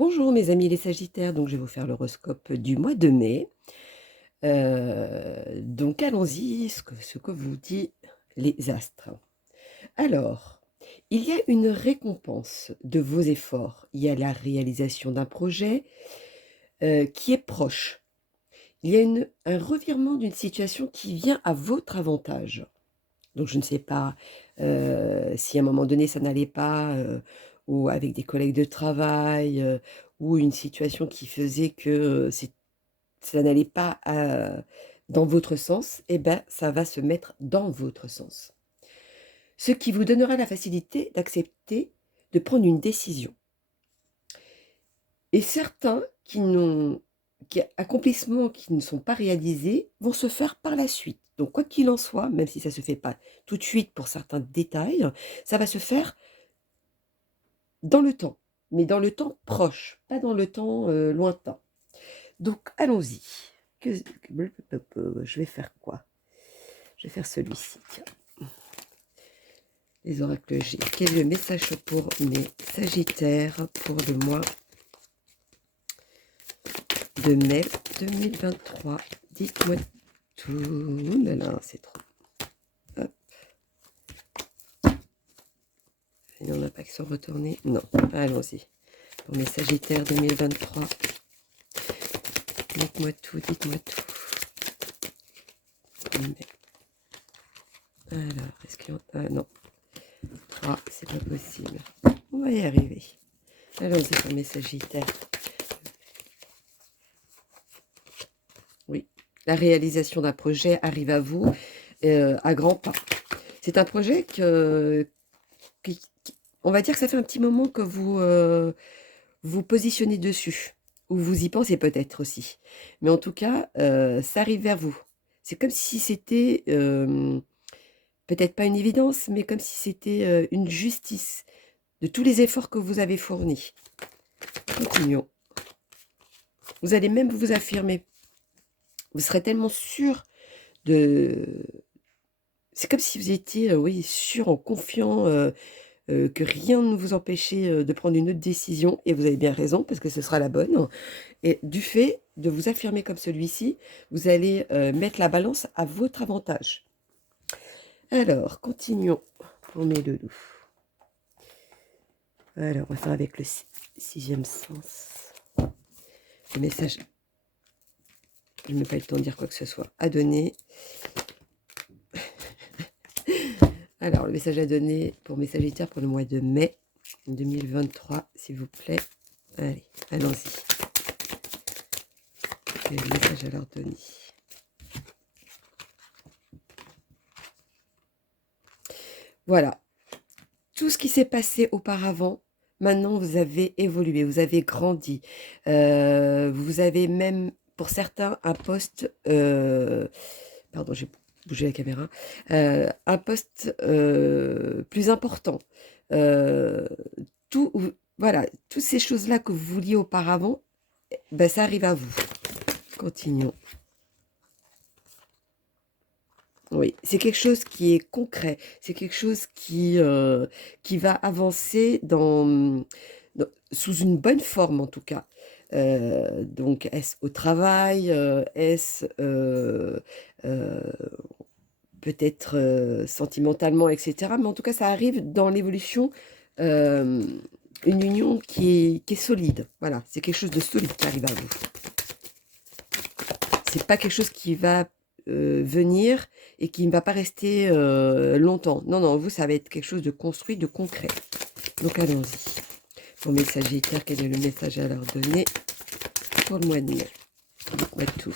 Bonjour mes amis les Sagittaires, donc je vais vous faire l'horoscope du mois de mai. Donc allons-y, ce que vous dit les astres. Alors, il y a une récompense de vos efforts. Il y a la réalisation d'un projet qui est proche. Il y a un revirement d'une situation qui vient à votre avantage. Donc je ne sais pas si à un moment donné ça n'allait pas, ou avec des collègues de travail, ou une situation qui faisait que ça n'allait pas dans votre sens, et ben ça va se mettre dans votre sens. Ce qui vous donnera la facilité d'accepter de prendre une décision. Et certains accomplissements qui ne sont pas réalisés vont se faire par la suite. Donc quoi qu'il en soit, même si ça ne se fait pas tout de suite pour certains détails, ça va se faire dans le temps, mais dans le temps proche, pas dans le temps lointain. Donc allons-y. Que- Je vais faire quoi? Je vais faire celui-ci. Tiens. Les oracles G. Quel est le message pour mes Sagittaires pour le mois de mai 2023? Dites-moi tout. Là, là, c'est trop. Hop. Il n'y en a pas qui sont retournés. Non. Allons-y. Pour mes Sagittaires 2023. Dites-moi tout, dites-moi tout. Alors, est-ce qu'il y en a... Ah non. Ah, c'est pas possible. On va y arriver. Allons-y pour mes Sagittaires. Oui. La réalisation d'un projet arrive à vous à grands pas. C'est un projet on va dire que ça fait un petit moment que vous positionnez dessus, ou vous y pensez peut-être aussi. Mais en tout cas, ça arrive vers vous. C'est comme si c'était, peut-être pas une évidence, mais comme si c'était une justice de tous les efforts que vous avez fournis. Continuons. Vous allez même vous affirmer. Vous serez tellement sûr de... C'est comme si vous étiez, oui, sûr, en confiant, que rien ne vous empêchait de prendre une autre décision, et vous avez bien raison, parce que ce sera la bonne. Et du fait de vous affirmer comme celui-ci, vous allez mettre la balance à votre avantage. Alors, continuons pour mes loulous. Alors, on va faire avec le sixième sens. Le message, je n'ai pas eu le temps de dire quoi que ce soit, à donner. Alors, le message à donner pour mes Sagittaires pour le mois de mai 2023, s'il vous plaît. Allez, allons-y. Quel est le message à leur donner? Voilà. Tout ce qui s'est passé auparavant, maintenant vous avez évolué, vous avez grandi. Vous avez même, pour certains, un poste... pardon, j'ai bougé la caméra. Un poste plus important. Euh, tout, voilà, toutes ces choses-là que vous vouliez auparavant, ben, ça arrive à vous. Continuons. Oui, c'est quelque chose qui est concret, c'est quelque chose qui va avancer sous une bonne forme en tout cas. Donc, est-ce au travail, est-ce euh, peut-être sentimentalement, etc. Mais en tout cas, ça arrive dans l'évolution, euh, une union qui est solide. Voilà, c'est quelque chose de solide qui arrive à vous. C'est pas quelque chose qui va venir et qui ne va pas rester longtemps. Non, non, vous, ça va être quelque chose de construit, de concret. Donc, allons-y. Pour mes Sagittaires, quel est le message à leur donner pour le mois de mai? Dites-moi tout.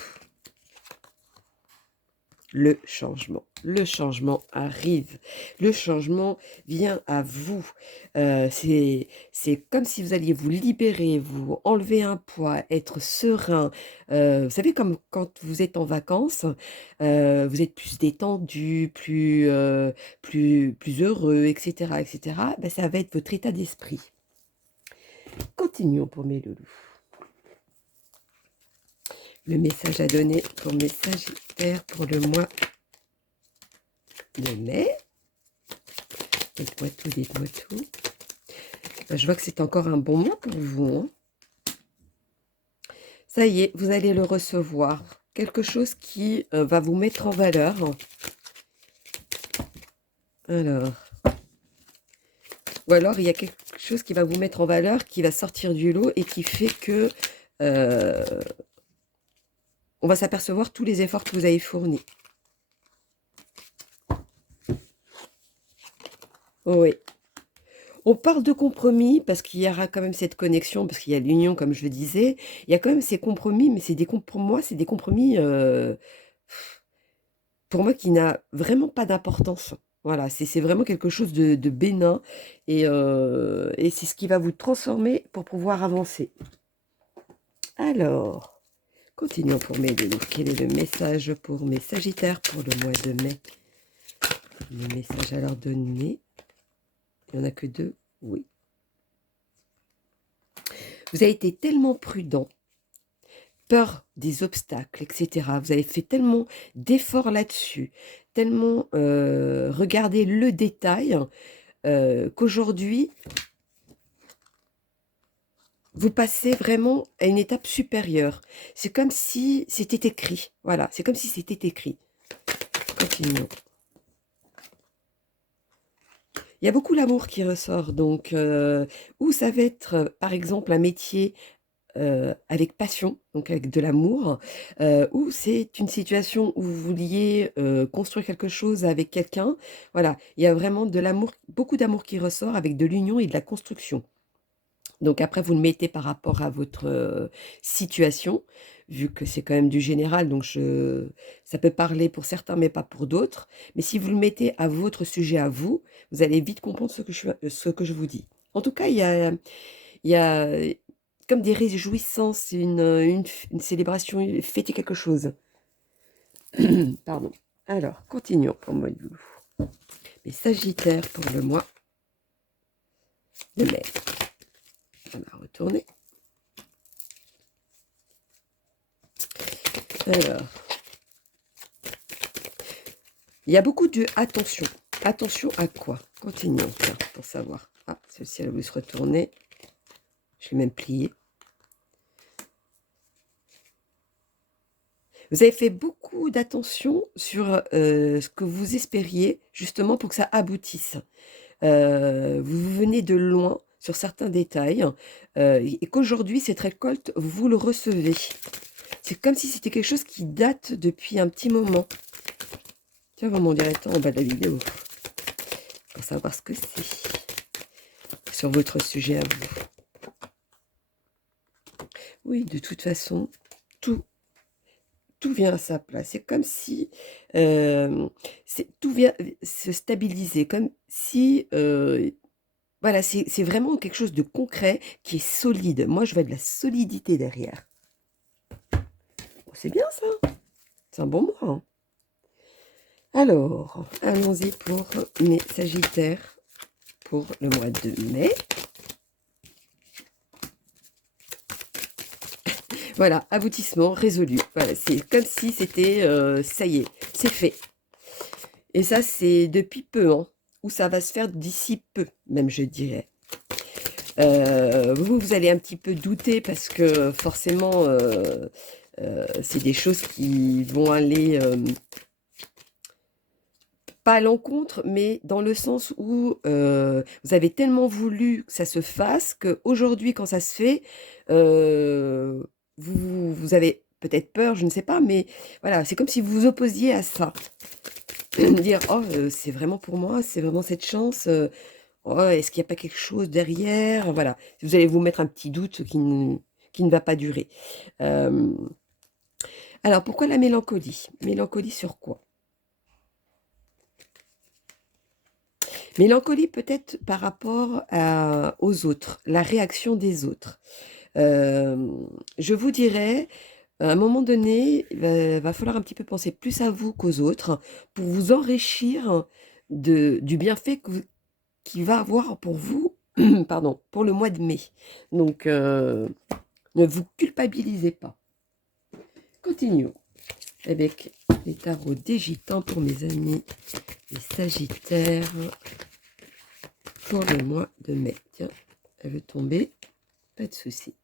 Le changement. Le changement arrive. Le changement vient à vous. C'est comme si vous alliez vous libérer, vous enlever un poids, être serein. Vous savez, comme quand vous êtes en vacances, vous êtes plus détendu, plus heureux, etc., etc. Ben, ça va être votre état d'esprit. Continuons pour mes loulous. Le message à donner pour mes Sagittaires pour le mois de mai. Dites-moi tout, dites-moi tout. Je vois que c'est encore un bon mois pour vous. Hein. Ça y est, vous allez le recevoir. Quelque chose qui va vous mettre en valeur. Alors, ou alors il y a quelque chose qui va vous mettre en valeur, qui va sortir du lot et qui fait que euh, on va s'apercevoir tous les efforts que vous avez fournis. Oui. On parle de compromis parce qu'il y aura quand même cette connexion, parce qu'il y a l'union, comme je le disais. Il y a quand même ces compromis, mais pour moi, c'est des compromis, pour moi, qui n'a vraiment pas d'importance. Voilà, c'est vraiment quelque chose de bénin et c'est ce qui va vous transformer pour pouvoir avancer. Alors, continuons pour mes Loulous. Quel est le message pour mes Sagittaires pour le mois de mai? Le message à leur donner. Il n'y en a que 2. Oui. Vous avez été tellement prudent, peur des obstacles, etc. Vous avez fait tellement d'efforts là-dessus, tellement regardé le détail, qu'aujourd'hui, vous passez vraiment à une étape supérieure. C'est comme si c'était écrit. Voilà, c'est comme si c'était écrit. Continuons. Il y a beaucoup l'amour qui ressort, donc, ou ça va être, par exemple, un métier avec passion, donc avec de l'amour, ou c'est une situation où vous vouliez construire quelque chose avec quelqu'un. Voilà, il y a vraiment de l'amour, beaucoup d'amour qui ressort avec de l'union et de la construction. Donc après, vous le mettez par rapport à votre situation, vu que c'est quand même du général, donc ça peut parler pour certains, mais pas pour d'autres. Mais si vous le mettez à votre sujet à vous, vous allez vite comprendre ce que je vous dis. En tout cas, il y a comme des réjouissances, une célébration, fêter quelque chose. Pardon. Alors, continuons pour moi, Loulou. Les Sagittaires pour le mois de mai. On va retourner. Alors, il y a beaucoup de attention. Attention à quoi? Continuons, tiens, pour savoir. Ah, celle-ci, elle va se retourner. Je l'ai même plié. Vous avez fait beaucoup d'attention sur ce que vous espériez, justement pour que ça aboutisse. Vous venez de loin sur certains détails et qu'aujourd'hui, cette récolte, vous le recevez. C'est comme si c'était quelque chose qui date depuis un petit moment. Tiens, on m'en dirait en bas de la vidéo pour savoir ce que c'est sur votre sujet à vous. Oui, de toute façon, tout vient à sa place. C'est comme si tout vient se stabiliser, comme si voilà, c'est vraiment quelque chose de concret qui est solide. Moi, je veux de la solidité derrière. Bon, c'est bien ça. C'est un bon mois. Hein. Alors, allons-y pour mes Sagittaires pour le mois de mai. Voilà, aboutissement résolu. Voilà, c'est comme si c'était, ça y est, c'est fait. Et ça, c'est depuis peu, hein, ou ça va se faire d'ici peu, même je dirais. Vous allez un petit peu douter parce que forcément, c'est des choses qui vont aller, pas à l'encontre, mais dans le sens où vous avez tellement voulu que ça se fasse qu'aujourd'hui, quand ça se fait, vous avez peut-être peur, je ne sais pas, mais voilà, c'est comme si vous vous opposiez à ça. Dire, oh, c'est vraiment pour moi, c'est vraiment cette chance. Oh, est-ce qu'il n'y a pas quelque chose derrière? Voilà, vous allez vous mettre un petit doute qui ne va pas durer. Alors, pourquoi la mélancolie? Mélancolie sur quoi? Mélancolie peut-être par rapport aux autres, la réaction des autres. Je vous dirais, à un moment donné, il va falloir un petit peu penser plus à vous qu'aux autres pour vous enrichir du bienfait qu'il va avoir pour vous, pardon, pour le mois de mai. Donc, ne vous culpabilisez pas. Continuons avec les tarots des gitans pour mes amis les Sagittaires pour le mois de mai. Tiens, elle veut tomber, pas de souci.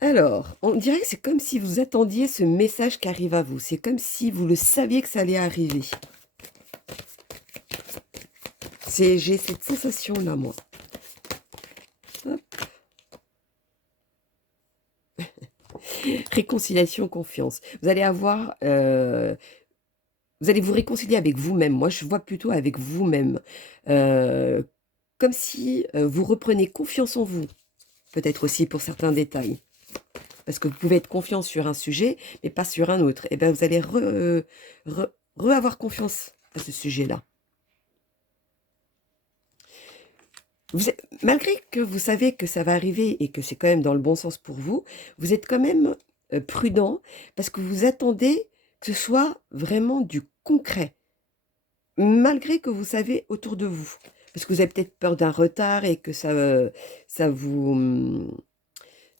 Alors, on dirait que c'est comme si vous attendiez ce message qui arrive à vous. C'est comme si vous le saviez que ça allait arriver. J'ai cette sensation-là, moi. Hop. Réconciliation, confiance. Vous allez avoir... vous allez vous réconcilier avec vous-même. Moi, je vois plutôt avec vous-même. Euh, Comme si vous reprenez confiance en vous. Peut-être aussi pour certains détails. Parce que vous pouvez être confiant sur un sujet, mais pas sur un autre. Et bien, vous allez avoir confiance à ce sujet-là. Malgré que vous savez que ça va arriver et que c'est quand même dans le bon sens pour vous, vous êtes quand même prudent parce que vous attendez que ce soit vraiment du concret. Malgré que vous savez autour de vous. Parce que vous avez peut-être peur d'un retard et que ça vous,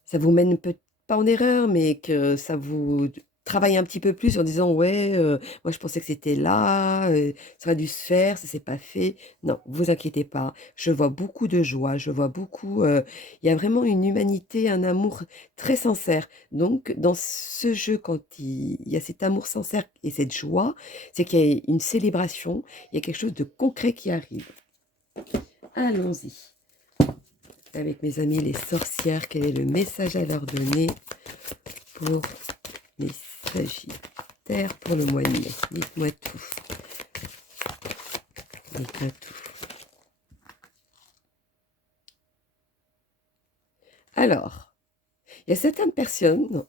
ça vous mène peut pas en erreur, mais que ça vous travaille un petit peu plus en disant ouais, moi je pensais que c'était là, ça aurait dû se faire, ça s'est pas fait. Non, vous inquiétez pas. Je vois beaucoup de joie, je vois beaucoup. Il y a vraiment une humanité, un amour très sincère. Donc dans ce jeu, quand il y a cet amour sincère et cette joie, c'est qu'il y a une célébration, il y a quelque chose de concret qui arrive. Allons-y. Avec mes amis les sorcières, quel est le message à leur donner pour les Sagittaires pour le mois de mai? Dites-moi tout. Dites-moi tout. Alors, il y a certaines personnes,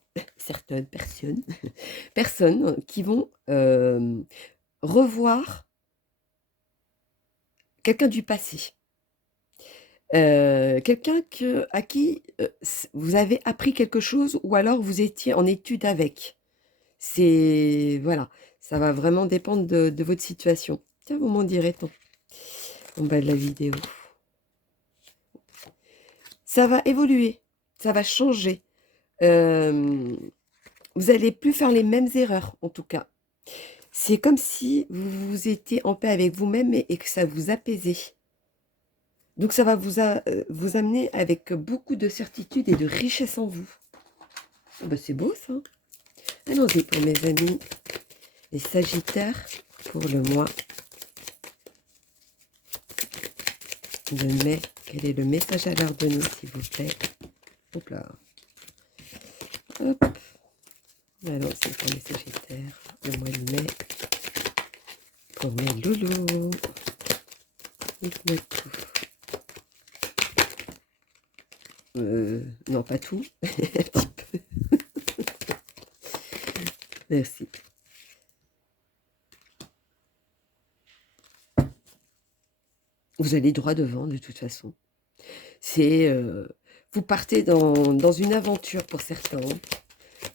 personnes qui vont revoir quelqu'un du passé. Quelqu'un à qui vous avez appris quelque chose ou alors vous étiez en étude avec. Voilà, ça va vraiment dépendre de votre situation. Tiens, vous m'en direz tant en bas de la vidéo. Ça va évoluer, ça va changer. Vous n'allez plus faire les mêmes erreurs, en tout cas. C'est comme si vous étiez en paix avec vous-même et que ça vous apaisait. Donc ça va vous amener avec beaucoup de certitude et de richesse en vous. Ah bah c'est beau ça. Allons-y pour mes amis, les Sagittaires, pour le mois de mai. Quel est le message à leur donner, s'il vous plaît? Hop là. Hop. Allons-y pour les Sagittaires, le mois de mai. Pour mes loulous. Dites-moi tout. Non, pas tout. Un petit peu. Merci. Vous allez droit devant, de toute façon. Vous partez dans une aventure pour certains.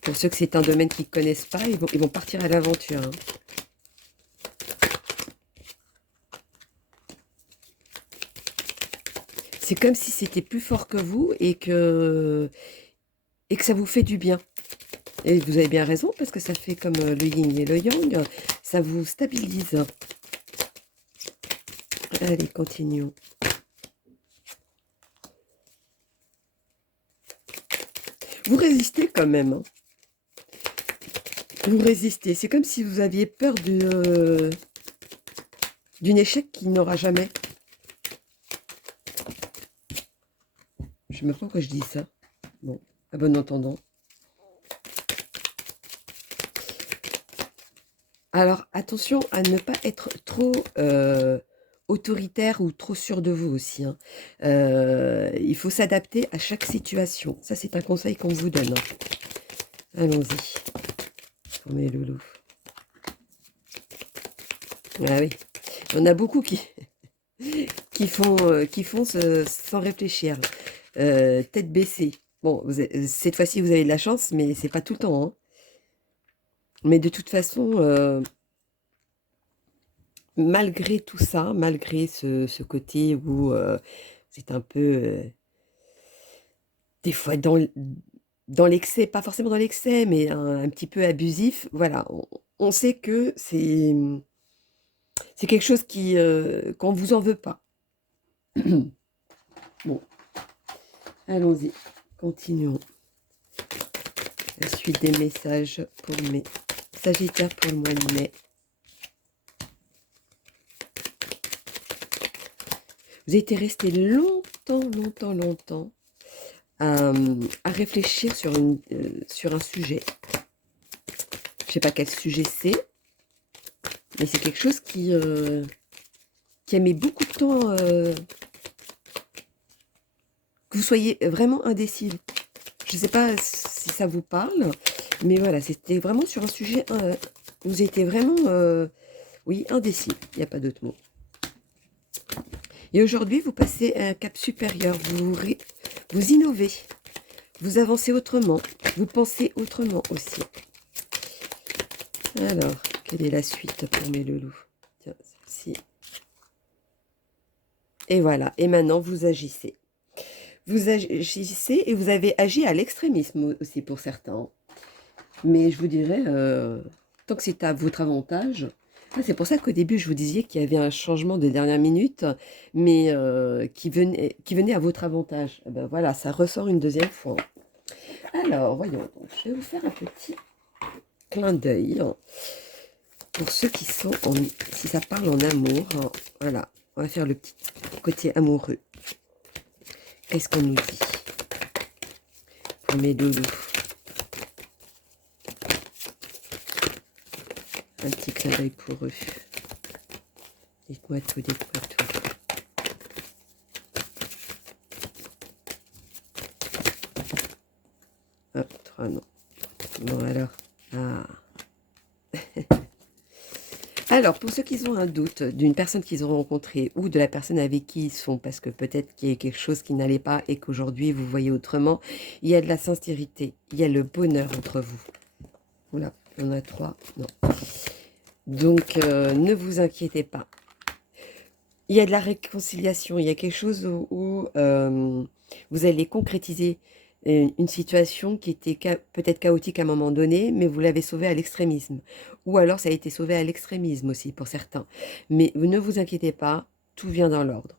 Pour ceux que c'est un domaine qu'ils ne connaissent pas, ils vont partir à l'aventure. Hein. C'est comme si c'était plus fort que vous et que ça vous fait du bien. Et vous avez bien raison, parce que ça fait comme le yin et le yang, ça vous stabilise. Allez, continuons. Vous résistez quand même. Hein. Vous résistez. C'est comme si vous aviez peur d'un échec qui n'aura jamais. Je ne sais même pas pourquoi je dis ça. Bon, à bon entendant. Alors, attention à ne pas être trop autoritaire ou trop sûr de vous aussi. Hein. Il faut s'adapter à chaque situation. Ça, c'est un conseil qu'on vous donne. Hein. Allons-y. Pour mes loulous. Ah oui. On a beaucoup qui font sans réfléchir. Tête baissée. Bon, cette fois-ci, vous avez de la chance, mais c'est pas tout le temps. Hein. Mais de toute façon, malgré tout ça, malgré ce côté où c'est un peu, des fois, dans l'excès, pas forcément dans l'excès, mais un petit peu abusif, voilà, on sait que c'est quelque chose qu'on ne vous en veut pas. Bon, allons-y, continuons. La suite des messages pour mes Sagittaires pour le mois de mai. Vous avez été resté longtemps à réfléchir sur un sujet. Je ne sais pas quel sujet c'est, mais c'est quelque chose qui a mis beaucoup de temps que vous soyez vraiment indécis. Je ne sais pas si ça vous parle, mais voilà, c'était vraiment sur un sujet, vous étiez vraiment, oui, indécis, il n'y a pas d'autre mot. Et aujourd'hui, vous passez à un cap supérieur, vous innovez, vous avancez autrement, vous pensez autrement aussi. Alors, quelle est la suite pour mes loulous? Tiens, celle-ci. Et voilà, et maintenant, vous agissez. Vous agissez et vous avez agi à l'extrémisme aussi pour certains. Mais je vous dirais, tant que c'est à votre avantage, c'est pour ça qu'au début, je vous disais qu'il y avait un changement de dernière minute, mais qui venait à votre avantage. Eh ben voilà, ça ressort une deuxième fois. Alors, voyons, donc, je vais vous faire un petit clin d'œil pour ceux qui sont si ça parle en amour. Voilà, on va faire le petit côté amoureux. Qu'est-ce qu'on nous dit pour mes doudous? Un petit clin d'œil pour eux. Dites-moi tout, dites-moi tout. Hop, 3 non. Bon alors. Ah. Alors, pour ceux qui ont un doute d'une personne qu'ils ont rencontrée ou de la personne avec qui ils sont, parce que peut-être qu'il y a quelque chose qui n'allait pas et qu'aujourd'hui vous voyez autrement, il y a de la sincérité, il y a le bonheur entre vous. Oula, il y en a 3, non. Donc, ne vous inquiétez pas. Il y a de la réconciliation, il y a quelque chose où vous allez concrétiser une situation qui était peut-être chaotique à un moment donné, mais vous l'avez sauvée à l'extrémisme. Ou alors ça a été sauvé à l'extrémisme aussi pour certains. Mais ne vous inquiétez pas, tout vient dans l'ordre.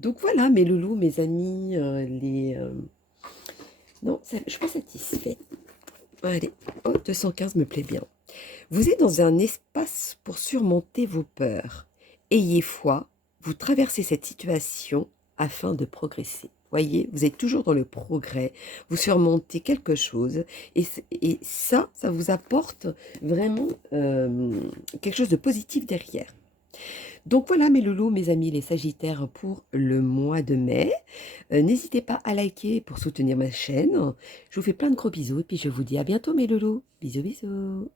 Donc voilà, mes loulous, mes amis, non, je suis pas satisfaite. Allez, oh, 215 me plaît bien. Vous êtes dans un espace pour surmonter vos peurs. Ayez foi, vous traversez cette situation afin de progresser. Voyez, vous êtes toujours dans le progrès, vous surmontez quelque chose et ça vous apporte vraiment quelque chose de positif derrière. Donc voilà mes loulous, mes amis les Sagittaires pour le mois de mai. N'hésitez pas à liker pour soutenir ma chaîne. Je vous fais plein de gros bisous et puis je vous dis à bientôt mes loulous. Bisous bisous.